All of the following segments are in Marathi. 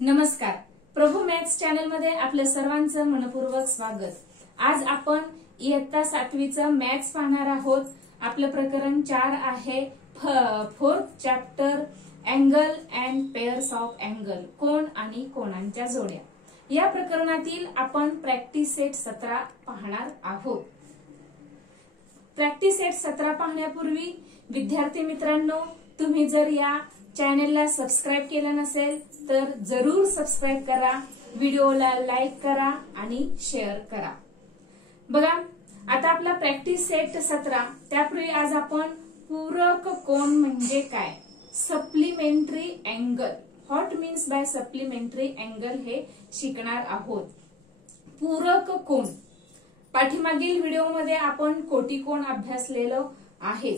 नमस्कार. प्रभू मॅथ्स चॅनल मध्ये आपल्या सर्वांचं मनपूर्वक स्वागत. आज आपण इयत्ता 7वीचं मॅथ्स पाहणार आहोत. आपलं प्रकरण 4 आहे. 4th chapter angle and pairs of angle, कोन आणि कोनांच्या जोड्या. या प्रकरणातील आपण प्रॅक्टिस सेट 17 पाहणार आहोत. प्रॅक्टिस सेट 17 पाहण्यापूर्वी विद्यार्थी मित्रांनो, तुम्ही जर या चॅनलला सबस्क्राइब केलं नसेल तर जरूर सबस्क्राइब करा, व्हिडिओला लाईक करा आणि शेअर करा. बघा, आता आपला प्रॅक्टिस सेट 17 त्यापूर्वी आज आपण पूरक कोन म्हणजे काय, supplementary angle, what means by supplementary angle हे शिकणार आहोत. पूरक कोन, पाठीमागील व्हिडिओमध्ये आपण कोटिकोन अभ्यासलेलो आहे.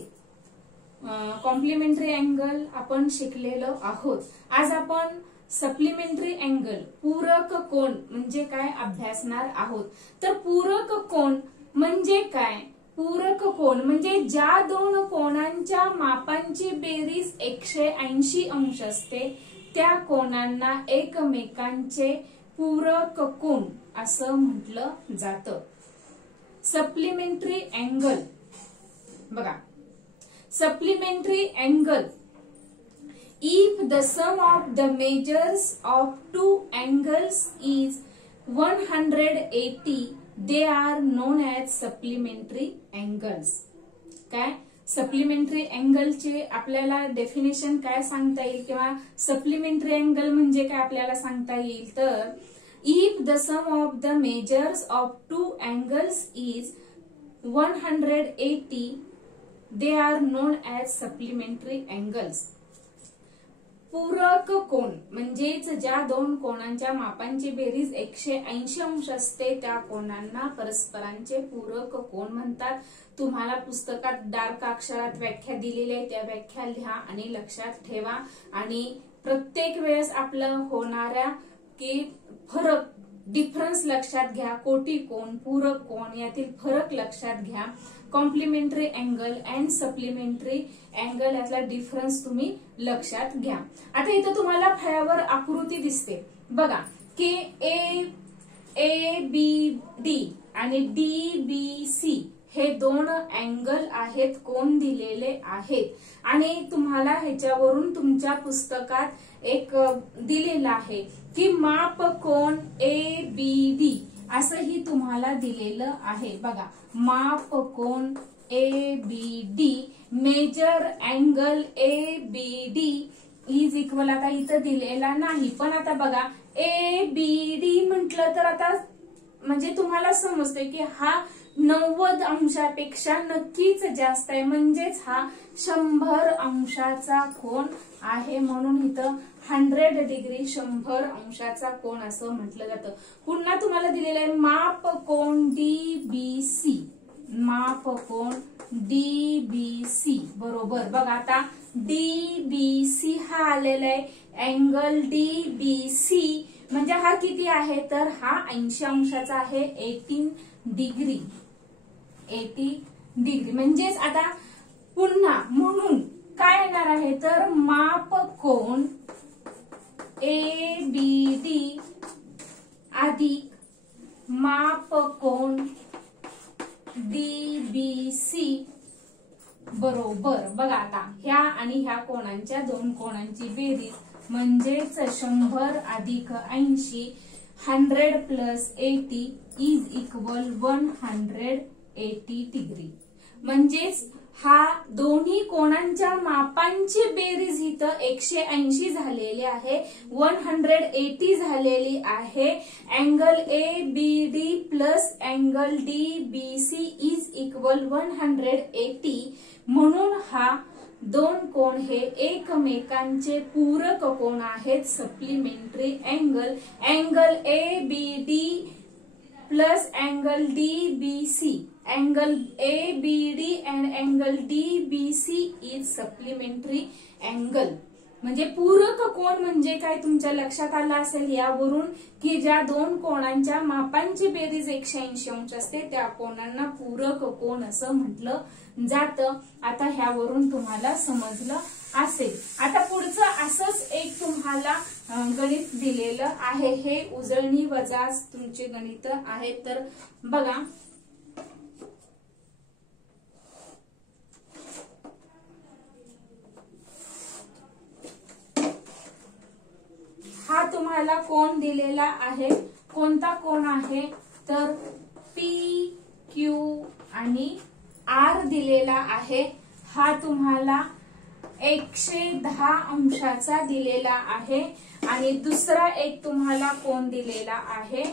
कॉम्प्लिमेंटरी अँगल आपण शिकलेलो आहोत. आज आपण सप्लिमेंटरी अँगल, पूरक कोन म्हणजे काय अभ्यासणार आहोत. तर पूरक कोन म्हणजे काय? पूरक कोन म्हणजे ज्या दोन कोनांच्या मापांची बेरीज 180 अंश असते त्या कोनांना एकमेकांचे पूरक कोन असं म्हटलं जातं. सप्लिमेंटरी अँगल, बघा, supplementary angle, if the sum of the measures of two angles is 180, they are known as supplementary angles. काय सप्लिमेंटरी अँगलचे आपल्याला डेफिनेशन काय सांगता येईल किंवा सप्लिमेंटरी अँगल म्हणजे काय आपल्याला सांगता येईल तर if the sum of the measures of two angles is 180, they are known as supplementary angles. पूरक कोन म्हणजेच ज्या दोन कोनांच्या मापांची बेरीज 180 अंश असते त्या कोनांना परस्परांचे पूरक कोन म्हणतात. तुम्हाला पुस्तकात डार्क अक्षरात व्याख्या दिलेली आहे, त्या व्याख्या लिहा आणि लक्षात ठेवा. आणि प्रत्येक वेळेस आपलं होणाऱ्या की फरक, डिफरन्स लक्षात घ्या. कोटिकोन, पूरक कोन यातील फरक लक्षात घ्या. Complementary angle and supplementary angle यातला डिफरन्स तुम्ही लक्षात घ्या. आता इथं तुम्हाला फळ्यावर आकृती दिसते बघा की ए बी डी आणि डी बी सी हे दोन अँगल आहेत, कोन दिलेले आहेत. आणि तुम्हाला ह्याच्यावरून तुमच्या पुस्तकात एक दिलेलं आहे की माप कोन ए बी डी असंही तुम्हाला दिलेलं आहे. बघा, माप कोन A B D, measure angle A B D is equal, आता इथं दिलेला नाही पण आता बघा ए बी डी म्हटलं तर आता म्हणजे तुम्हाला समजतंय की हा 90 अंशापेक्षा नक्कीच जास्त आहे, म्हणजेच हा 100 अंशाचा कोन आहे. म्हणून इथं 100 डिग्री 100 अंशाचा कोन असं म्हटलं जातं. पुन्हा तुम्हाला दिलेलं आहे माप कोन डी बी सी, माप कोन डी बी सी बरोबर. बघा आता डी बी सी हा आलेला आहे, अँगल डी बी सी म्हणजे हा किती आहे तर हा 80 अंशाचा आहे, 18 डिग्री, 80 डिग्री. म्हणजेच आता पुन्हा म्हणून काय येणार आहे तर माप कोन ए बी डी अधिक माप कोन डी बी सी बरोबर. बघा आता ह्या आणि ह्या कोनांच्या, दोन कोनांची बेरीज म्हणजेच 100 अधिक 80, 100 प्लस 80 इज इक्वल 180 डिग्री. म्हणजेच हा दोन्ही कोनांच्या मापांची बेरीज इथं 180 झालेली आहे, 180 झालेली आहे. Angle A B D plus angle D B C is equal 180. म्हणून हा दोन कोन हे एकमेकांचे पूरक कोन आहेत, supplementary angle. Angle A B D plus angle D B C, angle A B D and angle D B C is supplementary angle. म्हणजे पूरक कोन म्हणजे काय तुमच्या लक्षात आलं असेल यावरून की ज्या दोन कोनांच्या मापांची बेरीज 180 अंश असते त्या कोनांना पूरक कोन असं म्हटलं जातं. आता ह्यावरून तुम्हाला समजलं असेल. आता पुढचं असंच एक तुम्हाला गणित दिलेलं आहे. हे उजळणी वजा तुमचे गणित आहे. तर बघा, हा तुम्हाला कोण दिलेला आहे. कोणता कोण आहे तर पी क्यू आणि आर दिलेला आहे. हा तुम्हाला 110 अंशाचा दिलेला आहे. आणि दुसरा एक तुम्हाला कोण दिलेला आहे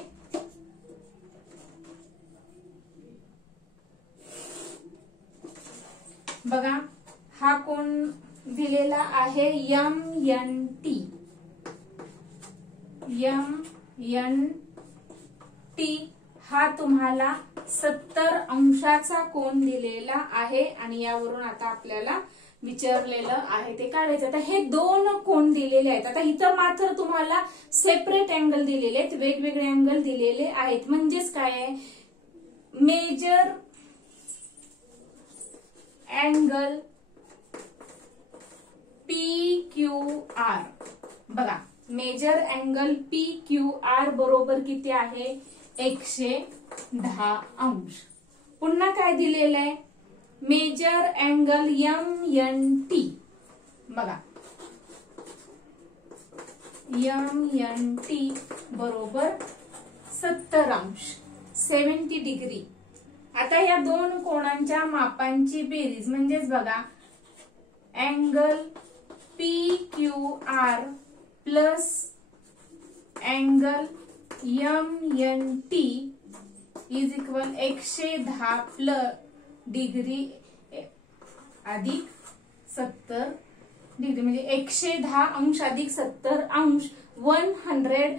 बघा, हा कोण दिलेला आहे MNT. हा तुम्हाला 70 अंशाचा कोण दिलेला आहे. आणि यावरून आता आपल्याला विचारलेलं आहे ते काढायचं. आता हे दोन कोण दिलेले आहेत. आता इथं मात्र तुम्हाला सेपरेट अँगल दिलेले आहेत, वेगवेगळे अँगल दिलेले आहेत. म्हणजेच काय आहे, मेजर अँगल PQR. बघा, मेजर अँगल PQR बरोबर किती आहे 110 अंश. पुन्हा काय दिलेलं आहे, मेजर अँगल MNT. बघा, MNT बरोबर 70 अंश, 70 डिग्री. आता या दोन कोणांच्या मापांची बेरीज म्हणजेच बघा, angle PQR plus angle MNT is equal 110 degree अधिक 70 डिग्री, म्हणजे 110 अंश अधिक 70 अंश 110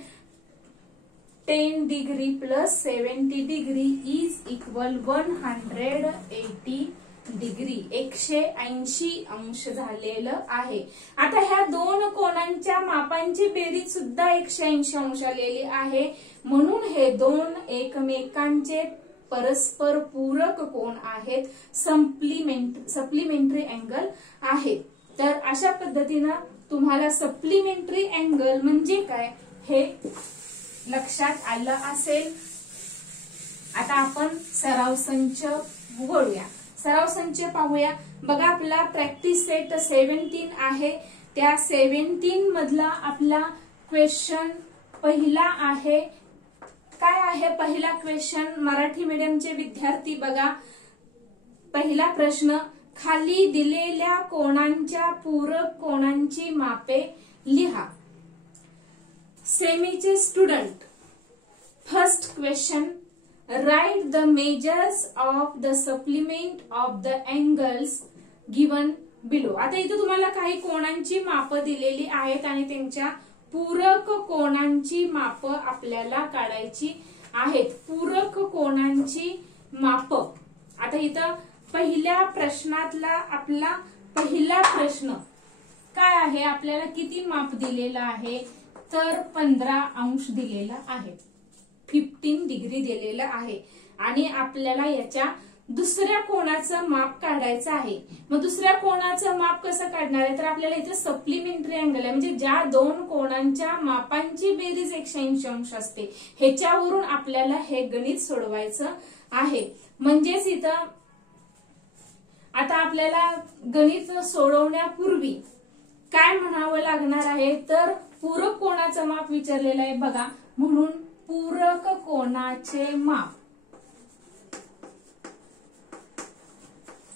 degree plus 70 degree is equal 180 degree, 180 अंश झालेलं आहे. आता ह्या दोन कोणांच्या मापांची बेरीज सुद्धा 180 अंश आलेली आहे. म्हणून हे दोन एकमेकांचे परस्पर पूरक कोण आहेत, सप्लिमेंटरी अँगल आहेत. तर अशा पद्धतीनं तुम्हाला सप्लिमेंटरी अँगल म्हणजे काय हे लक्षात आलं असेल. आता आपण सराव संच उघडूया, सराव संच पाहूया. बघा, आपला प्रॅक्टिस सेट 17 आहे. त्या 17 मधला आपला क्वेश्चन पहिला आहे. काय आहे पहिला क्वेश्चन, मराठी मीडियमचे विद्यार्थी बघा, पहिला प्रश्न, खाली दिलेल्या कोणांच्या पूरक कोणांची मापे लिहा. सेमीचे student, first question, write the measures of the supplement of the angles given below. आता इथे तुम्हाला काही कोणांची मापं दिलेली आहेत आणि त्यांच्या पूरक कोणांची मापं आपल्याला काढायची आहेत. पूरक कोणांची मापं. आता इथं पहिल्या प्रश्नातला आपला पहिला प्रश्न काय आहे, आपल्याला किती माप दिलेला आहे तर 15 अंश दिलेला आहे, 15 डिग्री दिलेलं आहे. आणि आपल्याला याच्या दुसऱ्या कोणाचं माप काढायचं आहे. मग दुसऱ्या कोणाचं माप कसं काढणार आहे तर आपल्याला इथे सप्लिमेंटरी अँगल आहे, म्हणजे ज्या दोन कोणांच्या मापांची बेरीज 180 अंश असते ह्याच्यावरून आपल्याला हे गणित सोडवायचं आहे. म्हणजेच इथं आता आपल्याला गणित सोडवण्यापूर्वी काय म्हणावं लागणार आहे तर पूरक कोणाचं माप विचारलेलं आहे बघा, म्हणून पूरक कोणाचे माप,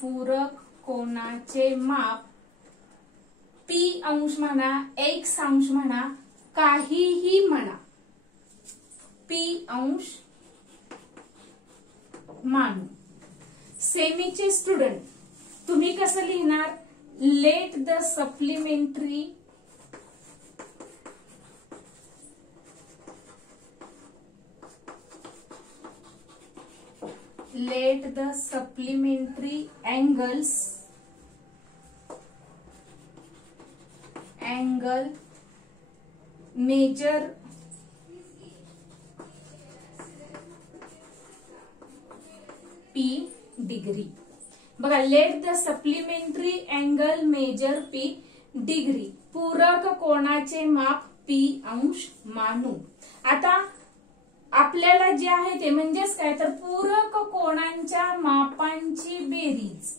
पूरक कोणाचे माप P अंश म्हणा, X अंश म्हणा, काहीही म्हणा, P अंश मानू. सेमीचे स्टुडंट, तुम्ही कसं लिहिणार, let the supplementary angles measure P degree. बघा, let the supplementary angle measure P degree. पूरक कोनाचे माप P अंश मानू. आता आपल्याला जे आहे ते म्हणजेच काय तर पूरक कोनांच्या मापांची बेरीज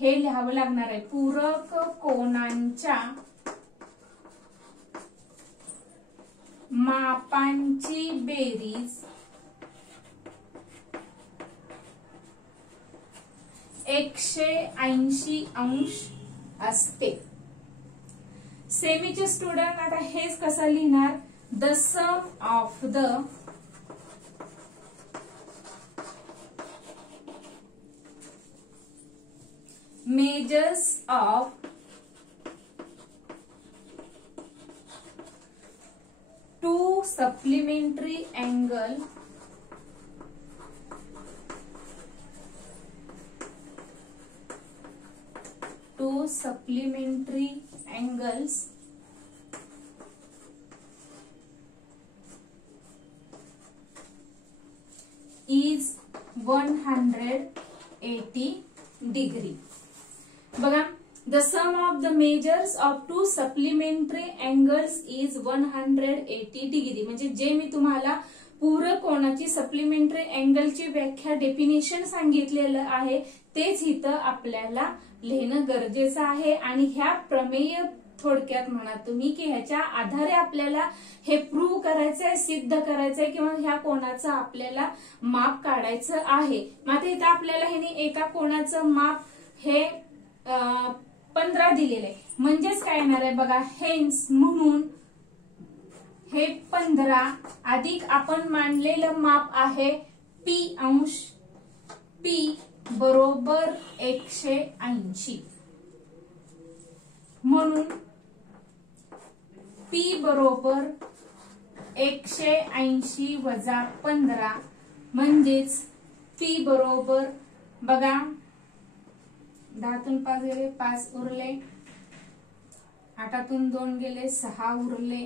हे लिहावं लागणार आहे. पूरक कोनांच्या मापांची बेरीज 180 अंश असते. सेमीचे स्टुडंट आता हेच कसं लिहिणार, the sum of the measures of two supplementary angle angles is 180 degree. बघा, the sum of the measures of two supplementary angles is 180 degree. म्हणजे जे मी तुम्हाला पूरक कोनाची सप्लिमेंटरी अँगलची व्याख्या डेफिनेशन सांगितलेलं आहे तेच इथं आपल्याला लिहिणं गरजेचं आहे. आणि ह्या प्रमेय थोडक्यात म्हणा तुम्ही की ह्याच्या आधारे आपल्याला हे प्रूव्ह करायचंय, सिद्ध करायचंय किंवा ह्या कोनाचं आपल्याला माप काढायचं आहे. मात्र इथं आपल्याला ह्याने एका कोनाचं माप हे 15 दिलेलं आहे. म्हणजेच काय येणार आहे बघा, हेन्स म्हणून हे 15 अधिक आपण मानलेलं माप आहे P अंश. P बरोबर 180 म्हणून P बरोबर 180 वजा 15 म्हणजेच P बरोबर बघा 10तून 5 गेले 5 उरले, 8तून 2 गेले 6 उरले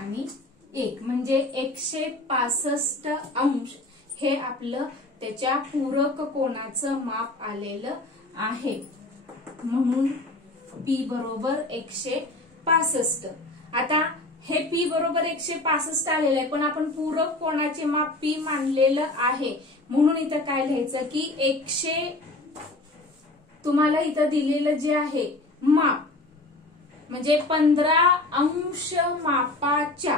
आणि 1 म्हणजे 165 अंश हे आपलं त्याच्या पूरक कोनाचं माप आलेलं आहे. म्हणून P बरोबर 165. आता हे P बरोबर 165 आलेलं आहे पण आपण पूरक कोनाचे माप P मानलेलं आहे. म्हणून इथं काय लिहायचं की 100 तुम्हाला इथं दिलेलं जे आहे माप म्हणजे 15 अंश मापाच्या,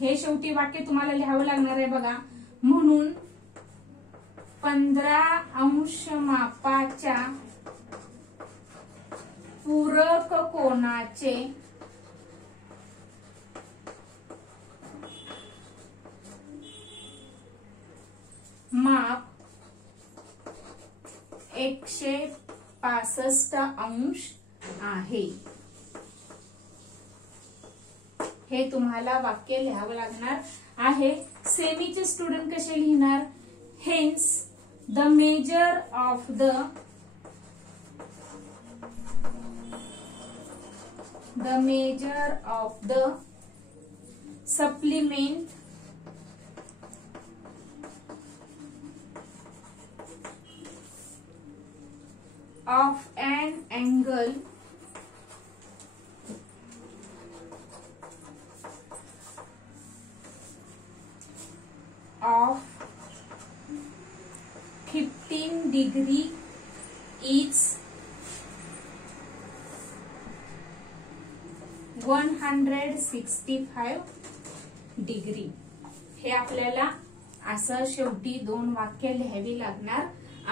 हे शेवटी वाक्य तुम्हाला लिहावं लागणार आहे बघा. म्हणून 15 अंश मापाच्या पूरक कोनाचे माप 165 अंश आहे. हे तुम्हाला वाक्य लिहावं लागणार आहे. सेमीचे स्टुडंट कसे लिहिणार, hence the measure of the supplement of an angle of 15 degree is 165 degree. हे आपल्याला असं शेवटी 2 वाक्य लिहावी लागणार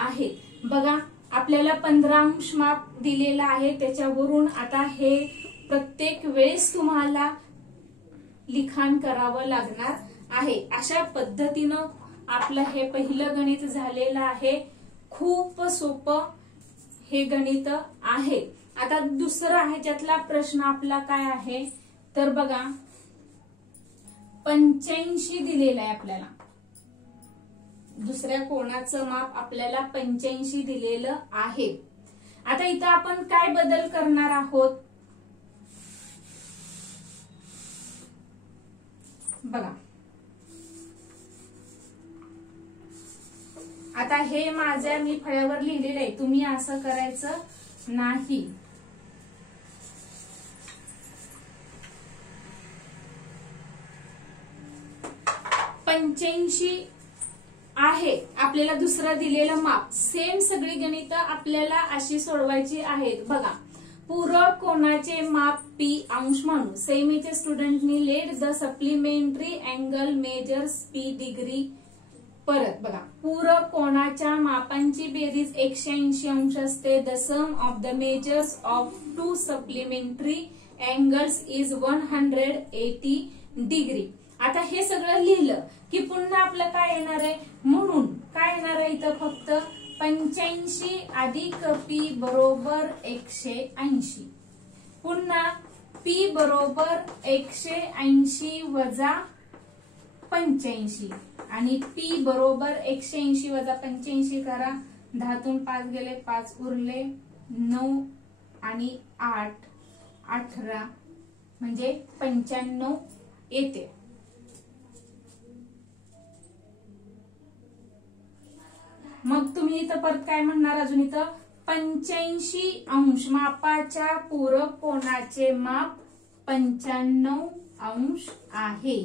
आहेत. बघा, आपल्याला 15 अंश माप दिलेलं आहे. त्याच्यावरून आता हे प्रत्येक वेळेस तुम्हाला लिखाण करावं लागणार आहे. अशा पद्धतीनं आपलं हे पहिलं गणित झालेलं आहे. खूप सोपं हे गणित आहे. आता दुसरं आहे ज्यातला प्रश्न आपला काय आहे तर बघा 85 दिलेलं आहे आपल्याला. दुसऱ्या कोणाचं माप आपल्याला 85 दिलेलं आहे. आता इथं आपण काय बदल करणार आहोत बघा. आता हे माझ्या मी फळ्यावर लिहिलेलं आहे, तुम्ही असं करायचं नाही. 85 आहे आपल्याला दुसरं दिलेलं माप. सेम सगळी गणित आपल्याला अशी सोडवायची आहेत. बघा, पूरक कोणाचे माप P अंश मानू. सेम इथे स्टुडंटनी let the supplementary angle measures P degree. परत बघा, पूरक कोणाच्या मापांची बेरीज 180 अंश असते. The sum of the measures of two supplementary angles is 180 degree. आता हे सगळं लिहिलं की पुन्हा आपलं काय येणार आहे, म्हणून काय येणार आहे इथं फक्त 85 अधिक P बरोबर 180. पुन्हा P बरोबर 180 वजा 85 आणि P बरोबर 180 वजा 85 करा. 10तून 5 गेले, 5 उरले, 9 आणि 8 18 म्हणजे 95 येते. मग तुम्ही इथं परत काय म्हणणार, अजून इथं 85 अंश मापाच्या पूरक कोणाचे माप 95 अंश आहे.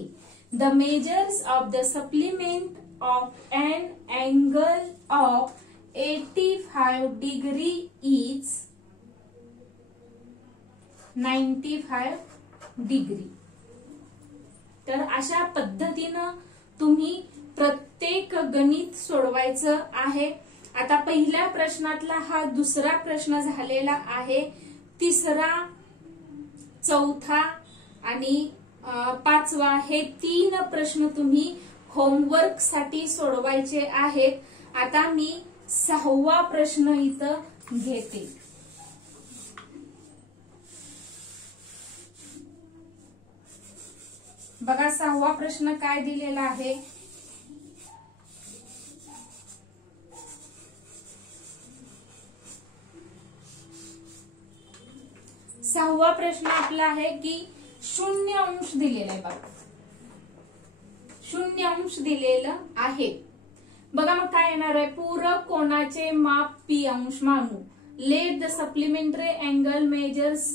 The measures of the supplement of an angle of 85 degree is 95 degree. तर अशा पद्धतीनं तुम्ही प्रत्येक गणित सोडवायचं आहे. आता पहिल्या प्रश्नातला हा दुसरा प्रश्न झालेला आहे. तिसरा, चौथा आणि पाचवा हे 3 प्रश्न तुम्ही होमवर्क साठी सोडवायचे आहेत. आता मी 6वा प्रश्न इथं घेते. बघा, 6वा प्रश्न काय दिलेला आहे. सहावा प्रश्न आपला आहे की 0 अंश दिलेला आहे. बघा, 0 अंश दिलेलं आहे. बघा मग काय येणार आहे, पूरक कोणाचे माप P अंश मानू. Let the supplementary angle measures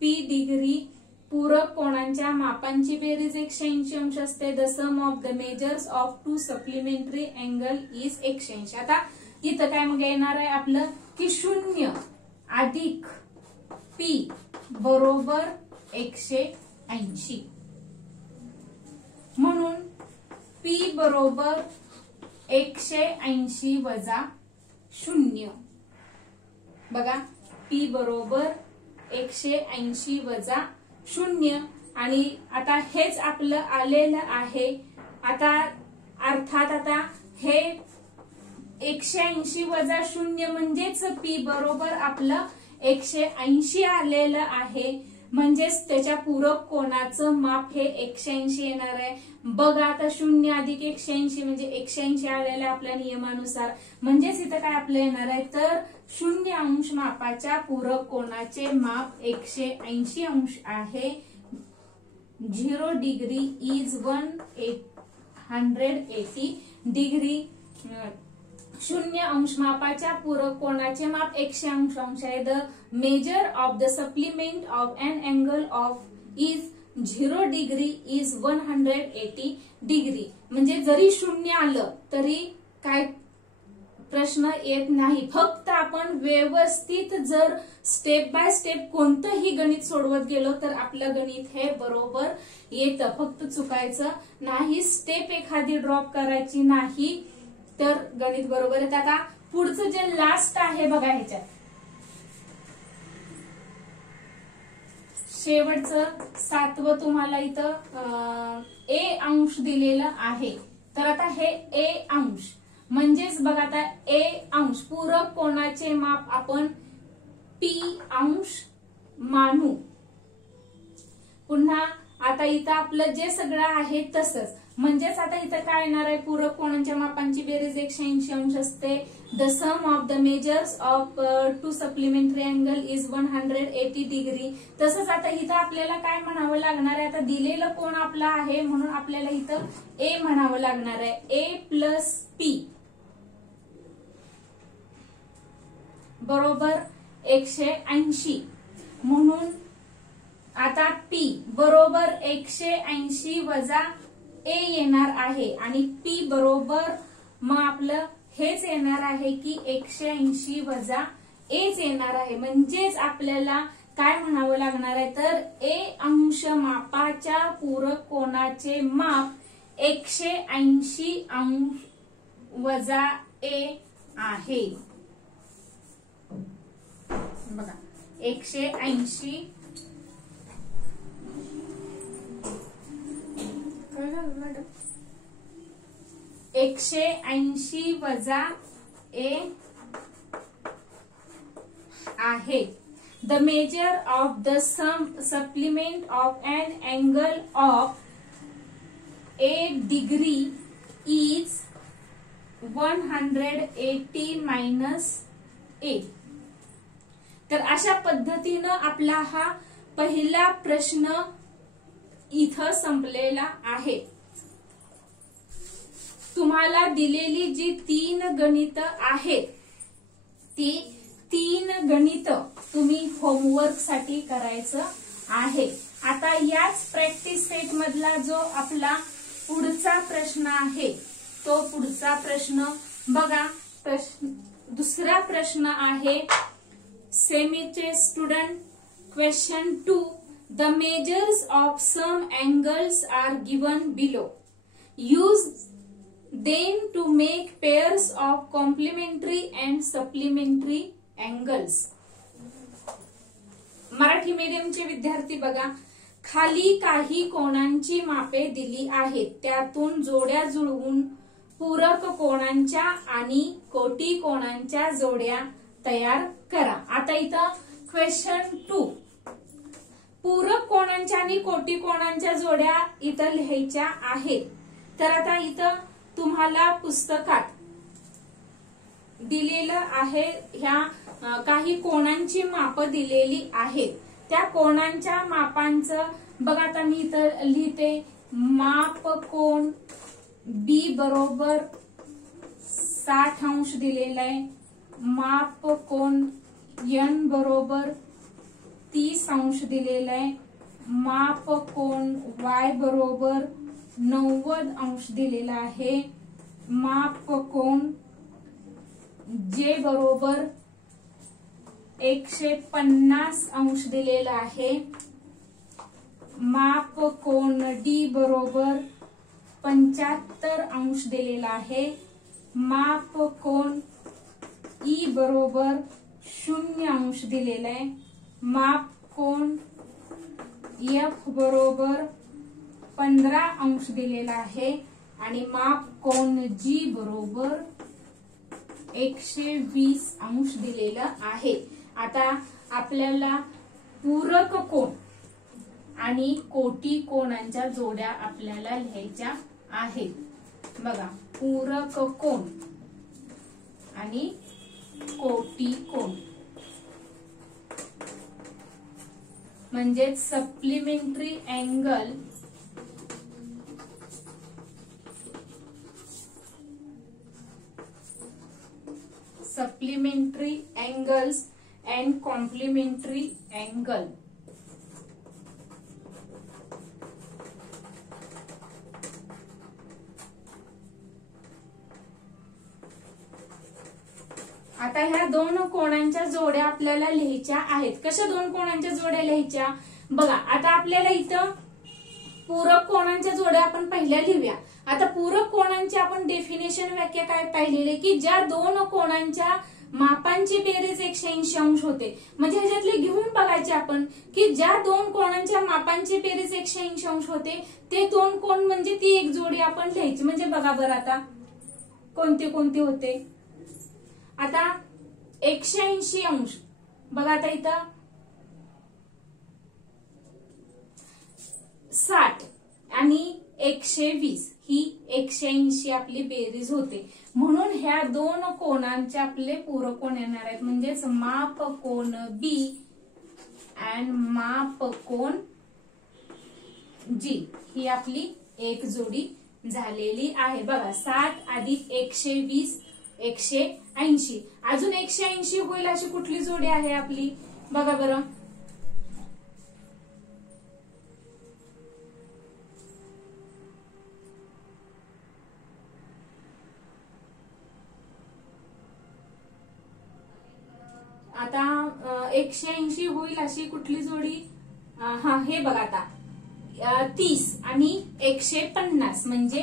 P degree. पूरक कोणांच्या मापांची बेरीज 180 अंश असते. The sum of the measures of two supplementary angle is 180. आता इथं काय मग येणार आहे आपलं की 0 अधिक P बरोबर 180. म्हणून P बरोबर 180 वजा 0. बघा, P बरोबर 180 वजा 0 आणि आता हेच आपलं आलेलं आहे. आता अर्थात आता हे 180 वजा 0 म्हणजेच P बरोबर आपलं 180 आलेलं आहे. म्हणजेच त्याच्या पूरक कोणाचं माप हे 180 येणार आहे. बघा, आता 0 अधिक 180 म्हणजे 180 आलेलं आपल्या नियमानुसार. म्हणजेच इथं काय आपलं येणार आहे तर 0 अंश मापाच्या पूरक कोणाचे माप 180 अंश आहे. 0 डिग्री इज 180 डिग्री. 0 अंश मापाच्या पूरक कोणाचे माप 180 अंश आहे. The measure of the supplement of an angle of is 0 degree is 180 degree. म्हणजे जरी 0 आलं तरी काय प्रश्न येत नाही. फक्त आपण व्यवस्थित जर स्टेप बाय स्टेप कोणतंही गणित सोडवत गेलो तर आपलं गणित हे बरोबर येतं. फक्त चुकायचं नाही, स्टेप एखादी ड्रॉप करायची नाही तर गणित बरोबर येतं. आता पुढचं जे लास्ट आहे बघा, ह्याच्यात शेवटचं 7वं तुम्हाला इथं A अंश दिलेलं आहे. तर आता हे A अंश म्हणजेच बघा, आता A अंश पूरक कोणाचे माप आपण P अंश मानू. पुन्हा आता इथं आपलं जे सगळं आहे तसंच. म्हणजेच आता इथं काय येणार आहे, पूरक कोणांच्या मापांची बेरीज 180 अंश असते. The sum of the measures of two supplementary angle is 180 degree. तसंच आता इथं आपल्याला काय म्हणावं लागणार आहे, आता दिलेलं कोण आपला आहे म्हणून आपल्याला इथं A म्हणावं लागणार आहे. A प्लस P बरोबर 180. म्हणून आता P बरोबर 180 वजा ए येणार आहे आणि पी बरोबर मग आपलं हेच येणार आहे की 180 वजा एच येणार आहे. म्हणजेच आपल्याला काय म्हणावं लागणार आहे तर ए अंश मापाच्या पूरक कोनाचे माप 180 अंश वजा ए आहे. बघा 180 180 वजा ए आहे. The measure of the supplement of an angle of 8 degree is 180 minus a. तर अशा पद्धतीनं आपला हा पहिला प्रश्न इथं संपलेला आहे. तुम्हाला दिलेली जी 3 गणित आहेत ती 3 गणित तुम्ही होमवर्क साठी करायचं आहे. आता याच प्रॅक्टिस सेट मधला जो आपला पुढचा प्रश्न आहे तो पुढचा प्रश्न बघा. दुसरा प्रश्न आहे सेमीचे student question 2. The measures of some angles are given below. Use them to make pairs of complementary and supplementary angles. Marathi मीडियमचे विद्यार्थी बघा, खाली काही कोणांची मापे दिली आहेत. त्यातून जोड्या जुळवून पूरक कोणांच्या आणि कोटी कोणांच्या जोड्या तयार करा. आता इथं क्वेश्चन 2 पूरक कोणांच्या आणि कोटी कोणांच्या जोड्या इथं लिहायच्या आहेत. तर आता इथं तुम्हाला पुस्तकात दिलेलं आहे ह्या काही कोणांची माप दिलेली आहेत. त्या कोणांच्या मापांचं बघा. आता मी इथं लिहिते माप कोण बी बरोबर 60 अंश दिलेला आहे. माप कोण एन बरोबर 30 अंश दिलेला आहे. माप कोण वाय बरोबर 90 अंश दिलेला आहे. माप कोण जे बरोबर 150 अंश दिलेला आहे. माप कोण डी बरोबर 75 अंश दिलेला आहे. माप कोण ई बरोबर 0 अंश दिलेला आहे. माप कोण एफ बरोबर 15 अंश दिलेला आहे आणि माप कोण जी बरोबर 120 अंश दिलेला आहे. आता आपल्याला पूरक कोण आणि कोटी कोणांच्या जोड्या आपल्याला लिहायच्या आहेत. बघा पूरक कोण आणि कोटी कोण म्हणजे supplementary angle supplementary angles and complementary angle. आता ह्या दोन कोणांच्या जोड्या आपल्याला लिहायच्या आहेत. कशा दोन कोणांच्या जोड्या लिहायच्या बघा. आता आपल्याला इथं पूरक कोणांच्या जोड्या आपण पहिल्या लिहूया. आता पूरक कोणांची आपण डेफिनेशन व्याख्या काय पाहिलेली की ज्या दोन कोणांच्या मापांची बेरीज 180 अंश होते. म्हणजे ह्याच्यातले घेऊन बघायचे आपण की ज्या दोन कोणांच्या मापांची बेरीज 180 अंश होते ते दोन कोण म्हणजे ती एक जोडी आपण लिहायची. म्हणजे बघा बरं आता कोणते कोणते होते. आता 180 अंश बघा. आता इथं 60 आणि 120 ही 180 आपली बेरीज होते. म्हणून ह्या दोन कोणांचे आपले पूरक कोण येणार आहेत. म्हणजेच माप कोण बी अँड माप कोण जी ही आपली एक जोडी झालेली आहे. बघा 60 अधिक 120 180. अजून 180 होईल अशी कुठली जोडी आहे आपली बघा बरं. आता 180 होईल अशी कुठली जोडी? हा, हे बघा आता 30 आणि 150 म्हणजे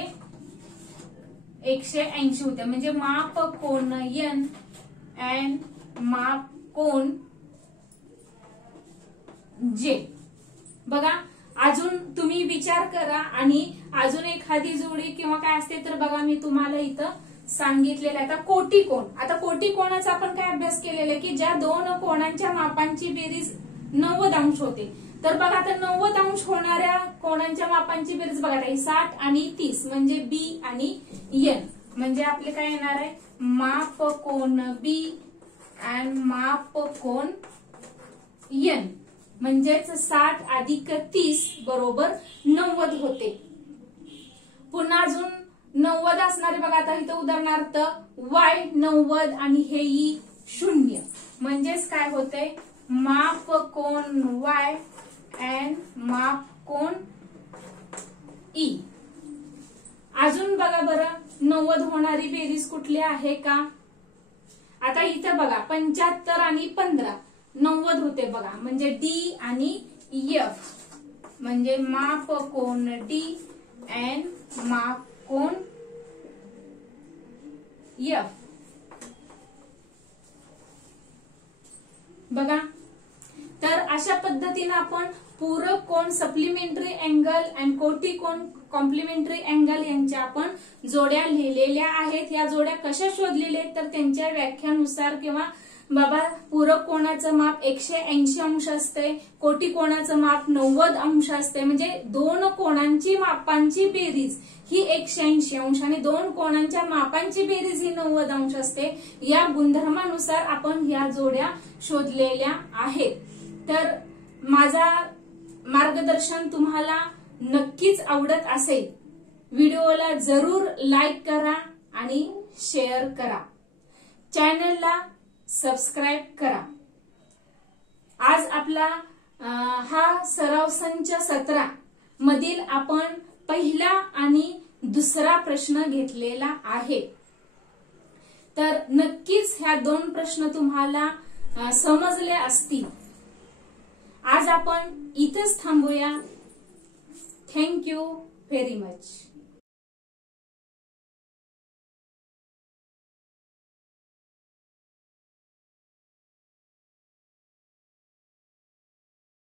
180 होते. म्हणजे माप कोन N अँड माप कोन J. बघा अजून तुम्ही विचार करा आणि अजून एखादी जोडी किंवा काय असते तर बघा मी तुम्हाला इथं सांगितलेलं आहे. आता कोटिकोण, आता कोटिकोणाचा आपण काय अभ्यास केलेला आहे की ज्या दोन कोणांच्या मापांची बेरीज 90 अंश होते. तर बघा आता 90 अंश होणाऱ्या कोणांच्या मापांची बेरीज बघा 60 आणि 30 म्हणजे B आणि N. म्हणजे आपले काय येणार आहे? माप कोन B अँड माप कोन N. म्हणजेच 60 अधिक 30 बरोबर 90 होते. पुन्हा अजून 90 असणारे बघा आता इथं उदाहरणार्थ Y 90 आणि हे E 0. म्हणजेच काय होते? माप कोन Y अँड माप कोन E. अजून बघा बरं 90 होणारी बेरीज कुठली आहे का? आता इथं बघा 75 आणि 15 90 होते बघा. म्हणजे D आणि F. म्हणजे माप कोन D अँड माप कोन F. बघा तर अशा पद्धतीने आपण पूरक कोन सप्लिमेंटरी अँगल अँड कोटिकोण कॉम्प्लिमेंटरी अँगल यांच्या आपण जोड्या लिहिलेल्या आहेत. या जोड्या कशा शोधलेल्या तर त्यांच्या व्याख्यानुसार किंवा बाबा पूरक कोणाचं माप 180 अंश असते, कोटिकोणाचं माप 90 अंश असते. म्हणजे दोन कोणांची मापांची बेरीज ही 180 अंश आणि दोन कोणांच्या मापांची बेरीज ही 90 अंश असते. या गुणधर्मानुसार आपण ह्या जोड्या शोधलेल्या आहेत. तर माझा मार्गदर्शन तुम्हाला नक्कीच आवडत असेल. व्हिडिओला जरूर लाईक करा आणि शेअर करा. चॅनलला सबस्क्राईब करा. आज आपला हा सराव संच 17 मधील आपण पहिला आणि दुसरा प्रश्न घेतलेला आहे. तर नक्कीच ह्या दोन प्रश्न तुम्हाला समजले असतील. आज आपण इथेच थांबूया. Thank you very much.